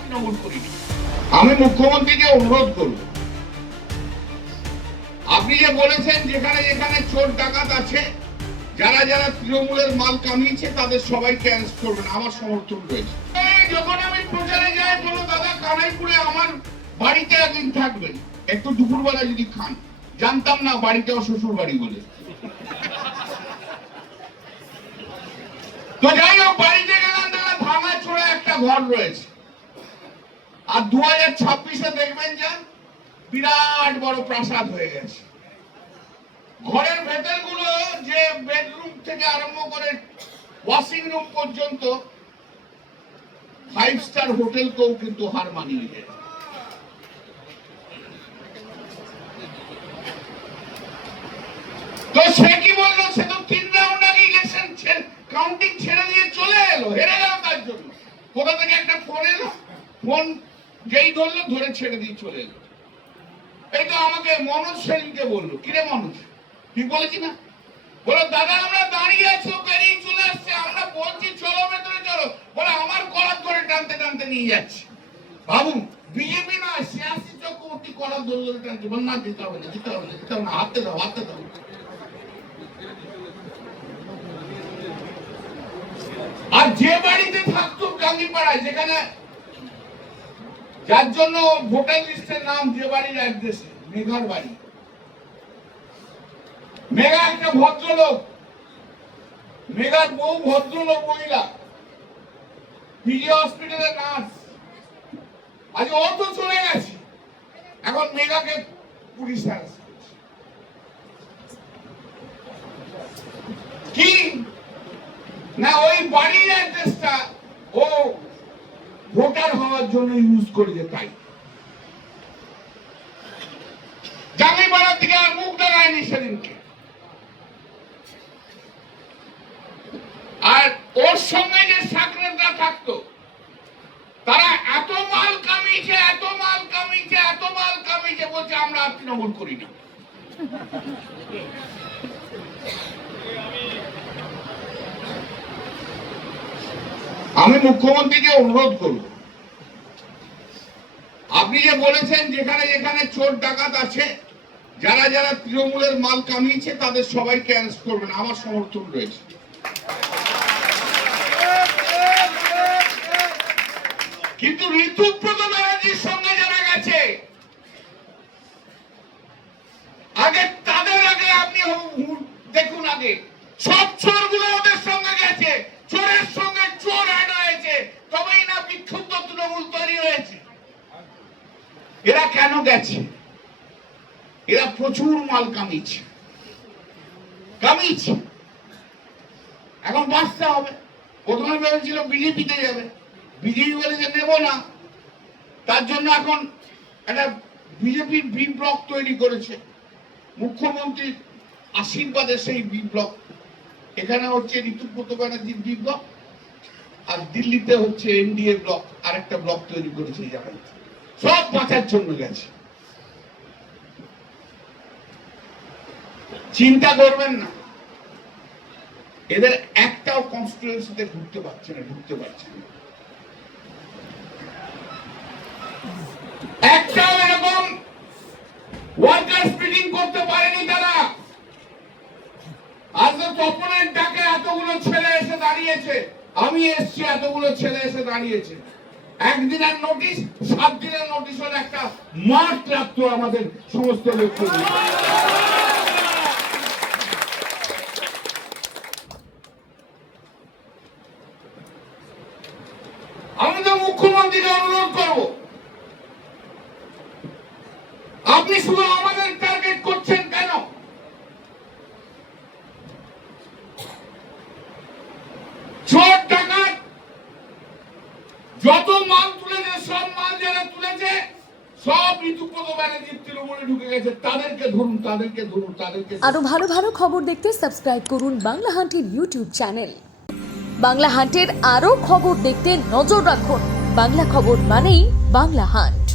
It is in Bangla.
তৃণমূল করিনি। আমি মুখ্যমন্ত্রীকে অনুরোধ করব, আপনি যে বলেছেন যেখানে যেখানে চোর ডাকাত আছে, যারা যারা তৃণমূলের মাল কামিয়েছে তাদের সবাইকে অ্যারেস্ট করবেন, আমার সমর্থন রয়েছে। যখন আমি প্রচারে যাই বলো দাদা কানাইপুরে আমার বাড়িতে একদিন থাকবেন, একটু দুপুরবেলা যদি খান। জানতাম না বাড়িটাও শ্বশুর বাড়ি বলে। তো যাই হোক, বাড়িতে গেলাম, দাদা ভাঙা ছোড়া একটা ঘর রয়েছে। আর 2026-এ দেখবেন যে বিরাট বড় প্রাসাদ হয়ে গেছে। ঘরের ভেতর গুলো, যে বেডরুম থেকে আরম্ভ করে ওয়াশিং রুম পর্যন্ত 5 স্টার হোটেলকেও কিন্তু হার মানিয়ে যায়। তো সে কি বললো, সে তো 3 রাউন্ড আগে ইলেকশন কাউন্টিং ছেড়ে দিয়ে চলে এলো, হেরে গেল তার জন্য। কোথা থেকে একটা ফোন এলো, ফোন যেই ধরলো ধরে ছেড়ে দিয়ে চলে এলো। এই তো আমাকে মনোজ সেনকে বললো, কিরে মনোজ ঠিক বলেছি না? বলো দাদা আমরা দাঁড়িয়ে আছি, বেরিয়ে চলে আসছে, আমরা বলছি চলো ভেতরে চলো, বলে আমার কলার ধরে টানতে টানতে নিয়ে যাচ্ছে। বাবু বিজেপি নয়, সিয়াসি চক্রবর্তী কলার ধরে টানছে। বল না, দিতে হবে না, দিতে হবে না, দিতে হবে না, হাতে দাও, হাতে দাও। আর যে বাড়িতে থাকতো গাঙ্গিপাড়ায়, যেখানে যার জন্য ভোটার লিস্টের নাম যে বাড়ির অ্যাড্রেসে, মেঘার বাড়ি। মেঘা একটা ভদ্রলোক, মেঘার বউ ভদ্রলোক মহিলা, পিজি হসপিটালের নার্স। আজ ও তো চলে গেছে, এখন মেঘাকে পুলিশ অ্যারেস্ট করছে। কি না, ওই বাড়ির অ্যাড্রেসটা ও ভোটার হওয়ার জন্য ইউজ করেছে, তাই জাঙ্গিপাড়ার দিকে আর মুখ দেখায়নি সেদিনকে। আর ওর সঙ্গে যে সাকরেদরা থাকতো, তারা এত মাল কামিয়েছে, এত মাল কামিয়েছে, এত মাল কামিয়েছে, বলছে আমরা আর তৃণমূল করি না। আমি মুখ্যমন্ত্রীকে অনুরোধ করব, আপনি যে বলেছেন যেখানে যেখানে চোর ডাকাত আছে, যারা যারা তৃণমূলের মাল কামিয়েছে তাদের সবাইকে অ্যারেস্ট করবেন, আমার সমর্থন রয়েছে। কিন্তু ঋতুব্রত ব্যানার্জির সঙ্গে যারা গেছে, আগে তাদের আগে আপনি দেখুন, আগে সব চোরগুলো ওদের সঙ্গে গেছে, চোরের সঙ্গে চোর অ্যাড হয়েছে, তবেই না বিক্ষুব্ধ তৃণমূল তৈরি হয়েছে। এরা কেন গেছে? এরা প্রচুর মাল কামিয়েছে, কামিয়েছে। এখন বাঁচতে হবে। প্রথমে ভেবেছিল বিজেপিতে যাবে, বিজেপি বলে যে নেব না, তার জন্য এখন একটা বিজেপির বি ব্লক তৈরি করেছে। মুখ্যমন্ত্রীর আশীর্বাদে সেই বি ব্লক, এখানে হচ্ছে ঋতুব্রত ব্যানার্জির বি ব্লক, আর দিল্লিতে হচ্ছে এনডিএ ব্লক, আরেকটা ব্লক তৈরি করেছে। সব বাঁচার জন্য গেছে। চিন্তা করবেন না, এদের একটাও কনস্টিটিউয়েন্সিতে ঢুকতে পারছে না, ঢুকতে পারছে না। একটাও এরকম ওয়ার্কার্স মিটিং করতে পারেনি তারা। আজ তো তপনের ডাকে এতগুলো ছেলে এসে দাঁড়িয়েছে, আমি এসছি, এতগুলো ছেলে এসে দাঁড়িয়েছে। একদিনের নোটিশ, 7 দিনের নোটিশ হলে একটা মাঠ লাগতো আমাদের সমস্ত লোককে। আমি তো মুখ্যমন্ত্রীকে অনুরোধ করব, আপনি শুধু আমাদের টার্গেট করছেন কেন? চোর ডাকাত যত মাল তুলেছে, সব মাল যারা তুলেছে সব ঋতুব্রত ব্যানার্জির তৃণমূলে ঢুকে গেছে। তাদেরকে ধরুন, তাদেরকে ধরুন, তাদেরকে। আরো ভালো ভালো খবর দেখতে সাবস্ক্রাইব করুন বাংলা হান্টের ইউটিউব চ্যানেল। বাংলা হান্টের আরো খবর দেখতে নজর রাখুন। বাংলা খবর মানেই বাংলা হান্ট।